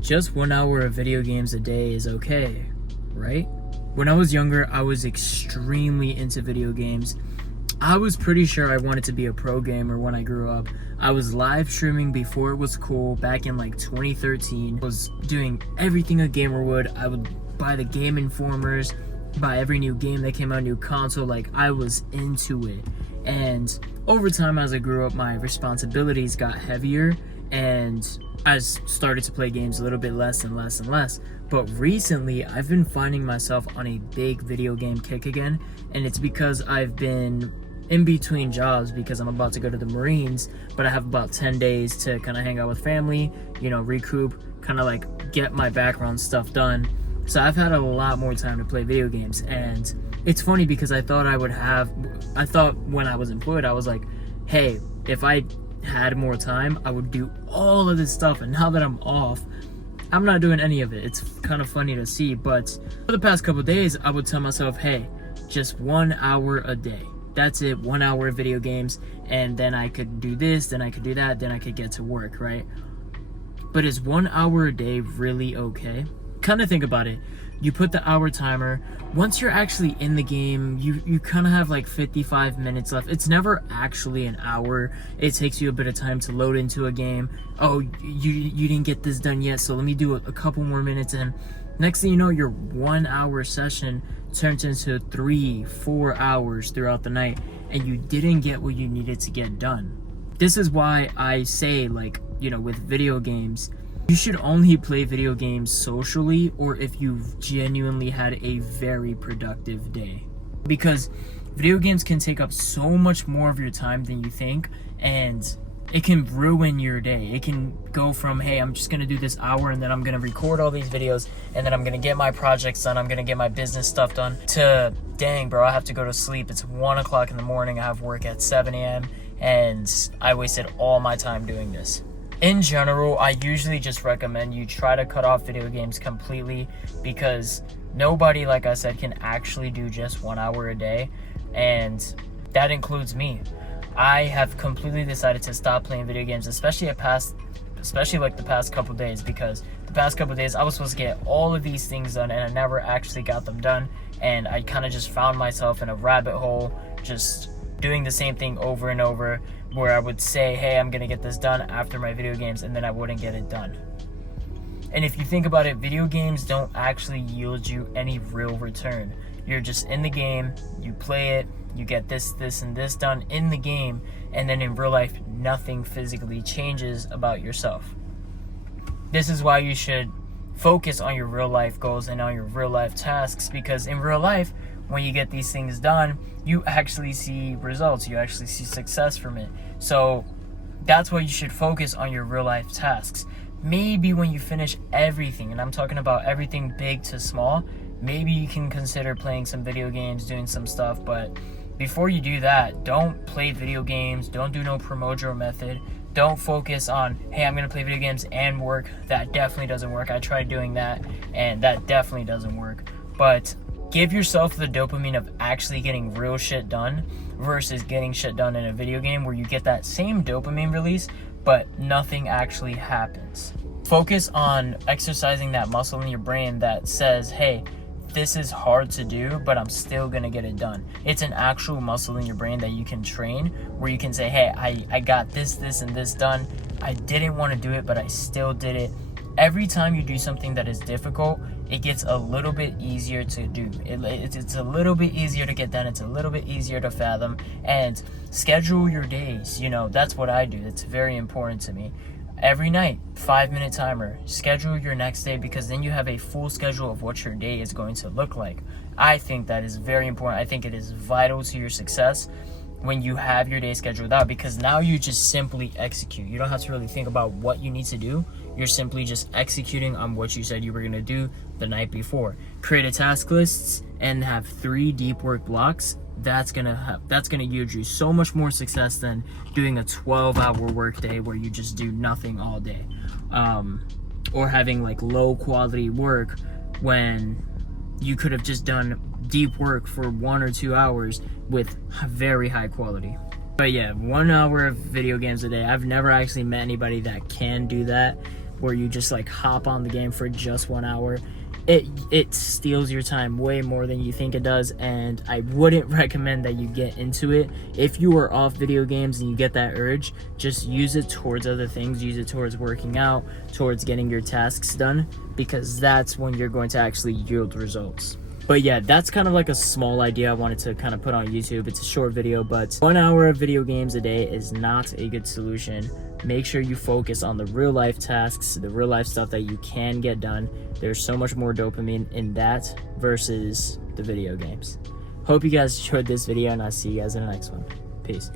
Just 1 hour of video games a day is okay, right? When I was younger, I was extremely into video games. I was pretty sure I wanted to be a pro gamer when I grew up. I was live streaming before it was cool back in like 2013. I was doing everything a gamer would. I would buy the Game Informers, buy every new game that came out, new console. Like, I was into it. And over time, as I grew up, my responsibilities got heavier and I started to play games a little bit less and less and less. But recently, I've been finding myself on a big video game kick again, and it's because I've been in between jobs because I'm about to go to the Marines, but I have about 10 days to kind of hang out with family, recoup, kind of like get my background stuff done. So I've had a lot more time to play video games, and it's funny because I thought when I was employed, I was like, hey, if I had more time, I would do all of this stuff, and now that I'm off, I'm not doing any of it. It's kind of funny to see, but for the past couple of days, I would tell myself, hey, just 1 hour a day. That's it, 1 hour of video games, and then I could do this, then I could do that, then I could get to work, right? But is 1 hour a day really okay? Kind of think about it. You put the hour timer. Once you're actually in the game, you kind of have like 55 minutes left. It's never actually an hour. It takes you a bit of time to load into a game. Oh, you didn't get this done yet, so let me do a couple more minutes, and next thing you know, your 1 hour session turns into 3-4 hours throughout the night, and you didn't get what you needed to get done. This is why I say, with video games, you should only play video games socially or if you've genuinely had a very productive day. Because video games can take up so much more of your time than you think, and it can ruin your day. It can go from, hey, I'm just gonna do this hour and then I'm gonna record all these videos and then I'm gonna get my projects done, I'm gonna get my business stuff done, to, dang bro, I have to go to sleep. It's 1 o'clock in the morning, I have work at 7 a.m. and I wasted all my time doing this. In general, I usually just recommend you try to cut off video games completely, because nobody, like I said, can actually do just 1 hour a day, and that includes me. I have completely decided to stop playing video games, especially the past couple days, because the past couple days I was supposed to get all of these things done and I never actually got them done, and I kind of just found myself in a rabbit hole, just doing the same thing over and over, where I would say, hey, I'm gonna get this done after my video games, and then I wouldn't get it done. And if you think about it, video games don't actually yield you any real return. You're just in the game, you play it, you get this, and this done in the game, and then in real life, nothing physically changes about yourself. This is why you should focus on your real life goals and on your real life tasks, because in real life, when you get these things done, you actually see results, you actually see success from it. So that's why you should focus on your real life tasks. Maybe when you finish everything, and I'm talking about everything big to small, maybe you can consider playing some video games, doing some stuff, but before you do that, don't play video games, don't do no Pomodoro method, don't focus on, hey, I'm gonna play video games and work. That definitely doesn't work. I tried doing that, and that definitely doesn't work. But give yourself the dopamine of actually getting real shit done versus getting shit done in a video game where you get that same dopamine release, but nothing actually happens. Focus on exercising that muscle in your brain that says, hey, this is hard to do, but I'm still gonna get it done. It's an actual muscle in your brain that you can train, where you can say, hey, I got this, and this done. I didn't want to do it, but I still did it. Every time you do something that is difficult, it gets a little bit easier to do. It's a little bit easier to get done. It's a little bit easier to fathom. And schedule your days. That's what I do. It's very important to me. Every night, 5-minute timer. Schedule your next day, because then you have a full schedule of what your day is going to look like. I think that is very important. I think it is vital to your success when you have your day scheduled out, because now you just simply execute. You don't have to really think about what you need to do. You're simply just executing on what you said you were going to do the night before. Create a task list and have 3 deep work blocks. That's gonna yield you so much more success than doing a 12-hour work day where you just do nothing all day, or having like low quality work when you could have just done deep work for 1 or 2 hours with very high quality. But yeah, 1 hour of video games a day. I've never actually met anybody that can do that. where you just like hop on the game for just 1 hour, it steals your time way more than you think it does, and I wouldn't recommend that you get into it. If you are off video games and you get that urge, just use it towards other things. Use it towards working out, towards getting your tasks done, because that's when you're going to actually yield results. But yeah, that's kind of like a small idea I wanted to kind of put on YouTube. It's a short video, but 1 hour of video games a day is not a good solution. Make sure you focus on the real life tasks, the real life stuff that you can get done. There's so much more dopamine in that versus the video games. Hope you guys enjoyed this video, and I'll see you guys in the next one. Peace.